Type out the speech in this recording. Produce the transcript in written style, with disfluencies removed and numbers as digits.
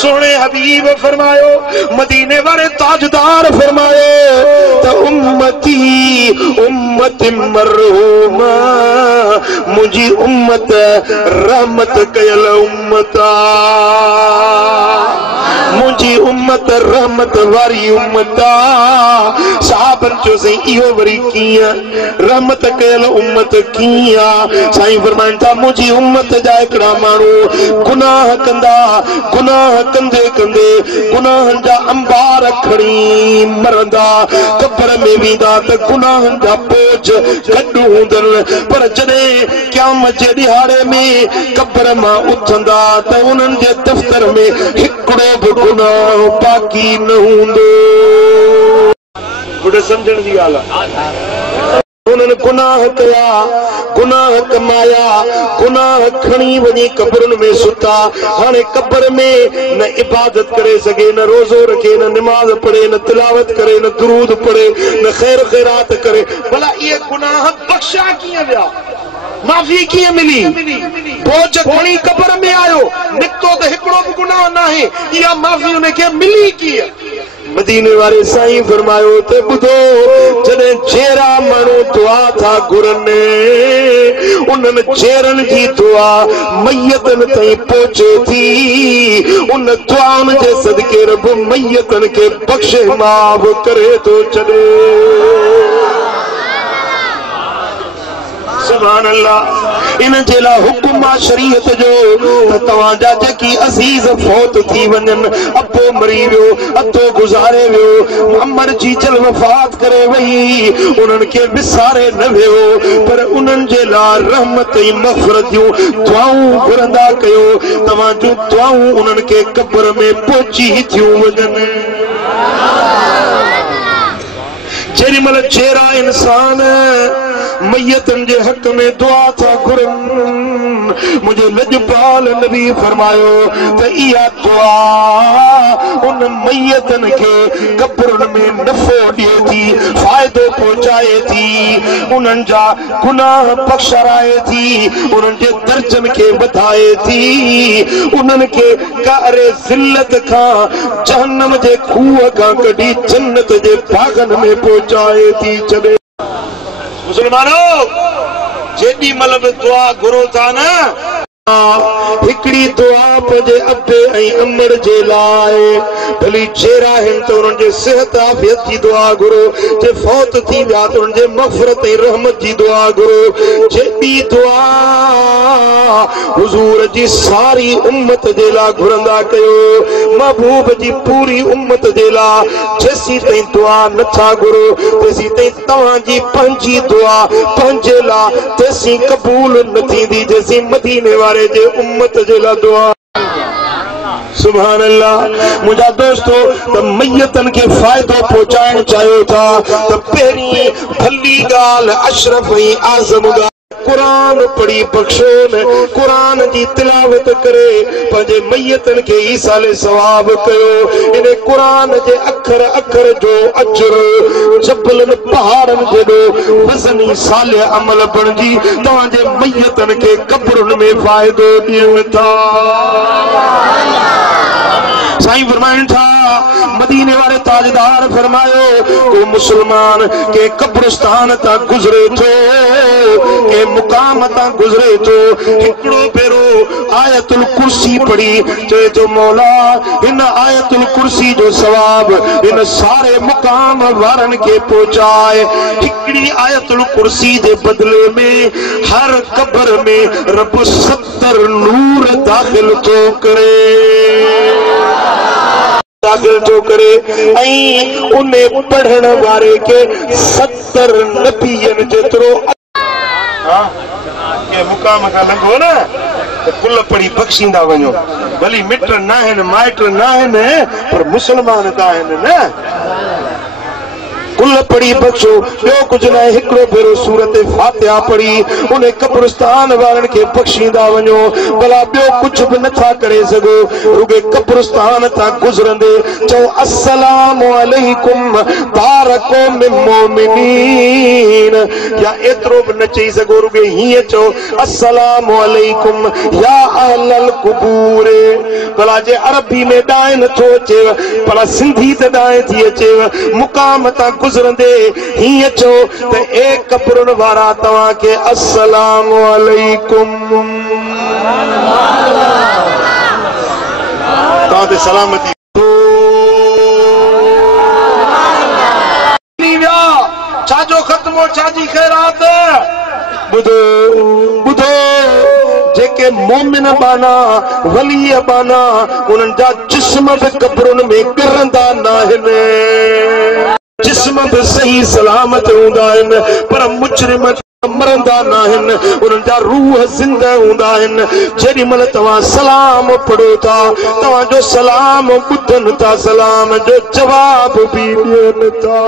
सोने हबीब फरमायो मदीने वाले ताजदार फरमायो तो उम्मती उम्मत मरहूमा मुझी उम्मत रहमत कयल उम्मता मुझी उम्मत रहमत वारी उम्मता साहबन जो से इहो वरी किया रहमत कयल उम्मत किया साईं फरमाइन था मुझी उम्मत जा एकड़ा मानू गुनाह कंदा गुनाह कंदे कंदे गुनाहन जा अंबार खणी मरंदा कब्र में वेंदा त गुनाहन जा बोझ गड्डू हुंदन पर जडे क़यामत जे ॾिहाड़े में कब्र मां उथंदा त उन्हनि जे दफ़्तर में हिकिड़ो बि गुनाह बाक़ी न हूंदो बुढ़े समझण जी ॻाल्हि आहे उन्हनि गुनाह कया गुनाह कमाया गुनाह खणी वञी कब्रनि में सुता हाणे कब्र में न इबादत करे सघे न रोज़ो रखे न निमाज़ पढ़े न तिलावत करे न दुरूद पढ़े न ख़ैर ख़ैरात करे भला इहे गुनाह बख़्शा कीअं विया माफ़ी कीअं मिली बोझ खणी कब्र में आयो निकितो त हिकिड़ो बि गुनाह न आहे इहा माफ़ी उनखे मिली कीअं मदीने वाले साईं फरमायो ते ॿुधो जॾहिं चेरा माण्हू दुआ था घुरनि उन्हनि चेरनि जी दुआ मैयतनि ताईं पहुचे थी उन दुआउनि जे सदके रब मैयतनि खे बख़्शे माफ़ करे थो छॾे सुभान अल्लाह इन जे लाइ हुकुम आहे शरीयत जो त तव्हांजा जेकी अज़ीज़ फौत थी वञनि अबो मरी वियो अतो गुज़ारे वियो अमर जी जल वफ़ात करे वई उन्हनि खे विसारे न वियो पर उन्हनि जे लाइ रहमत ऐं मग़फ़िरत जूं दुआऊं घुरंदा कयो तव्हां जूं दुआऊं उन्हनि खे कब्र में पहुची थियूं वञनि जेॾी महिल चेरा इंसान मैयतन जे हक़ में दुआ था घुरनि मुझे लजपाल नबी फरमायो त इहा दुआ उन मैयतन के कब्रन में नफ़ो ॾिए थी फ़ाइदो पहुचाए थी उन्हनि जा गुनाह बख़्शाए थी उन्हनि जे दर्जन के वधाए थी उन्हनि के कारे ज़िल्लत खां जहन्नम जे खूह खां कढी जन्नत जे बागन में पहुचाए थी छॾे मुसलमानो जेॾी महिल बि दुआ घुरो था न हिकिड़ी दुआ पंहिंजे अबे ऐं अमर जे लाइ भली चेरा आहिनि त उन्हनि जे सिहत आफ़ियत जी दुआ घुरो जे फौत थी विया त उन्हनि जे मग़फ़िरत ऐं रहमत जी दुआ घुरो जेॾी दुआ हुज़ूर जी सारी उम्मत जे लाइ घुरंदा कयो महबूब जी पूरी उम्मत जे लाइ जेसीं ताईं दुआ नथा घुरो तेसीं ताईं तव्हांजी पंहिंजी दुआ पंहिंजे लाइ तेसीं क़बूल न थींदी जेसीं मदीने वारे जे उम्मत जे लाइ दुआ सुभान अल्लाह मुझा दोस्तों त मैयतन के फायदो पहुचाइण चाहियो था त पहिरीं भली ॻाल्हि अशरफ ऐं आज़म कुरान पढ़ी बख्शोन कुरान जी तिलावत करे पंहिंजे मैयतन के ई साले सवाब कयो इन कुरान जे अखर अखर जो अजर जबलन पहाड़न जेॾो वज़नी साले अमल बणजी तव्हांजे मैयतन के कब्रन में फ़ाइदो ॾियनि था साईं फरमाइनि था मदीने वाले ताजदार फरमायो को मुसलमान के कब्रस्तान ता गुज़रे थो के मुकाम ता गुज़रे थो हिकिड़ो भेरो आयतुल कुर्सी पढ़ी चए थो मौला हिन आयतुल कुर्सी जो सवाब हिन सारे मुकाम वारनि खे पहुचाए हिकिड़ी आयतुल कुर्सी जे बदले में हर कब्र में रब 70 नूर दाख़िल थो करे दाखिल तो करे उन्हें पढ़ण वारे के 70 नबियन जेतरो के मुकाम का लंघो ना तो कुल पढ़ी बख्शींदा वञो भली मिट ना है माइट ना है पर मुसलमान का है ना कुल पढ़ी बचो ॿियो कुझु न हिकिड़ो भेरो सूरत फातिहा पढ़ी उन कब्रस्तान वारनि खे बख़्शींदा वञो भला ॿियो कुझु बि नथा करे सघो रुगे कब्रस्तान तां गुज़रंदे चओ अस्सलामु अलैकुम दारको मिन मोमिनीन या एतिरो बि न चई सघो रुगे हीअं चओ अस्सलामु अलैकुम या अहलल कुबूर भला जे अरबी में ॾाए नथो अचेव भला सिंधी त ॾाए थी अचेव मुक़ाम तां गुज़रंदे हीअं चओ त ए कब्रुनि वारा तव्हांखे अस्सलामु अलैकुम तव्हां ते सलामती छाजो ख़त्मो छाजी ख़ैरात ॿुधो ॿुधो जेके मोमिन बाना वली बाना उन्हनि जा जिस्म बि कब्रुनि में किरंदा नाहिनि जिस्म बि सही सलामत हूंदा आहिनि पर मुजरिम मरंदा नाहिनि उन्हनि जा रूह ज़िंदा हूंदा आहिनि जेॾी महिल तव्हां सलाम पढ़ो था तव्हांजो सलाम ॿुधनि था सलाम जो जवाब बि ॾियनि था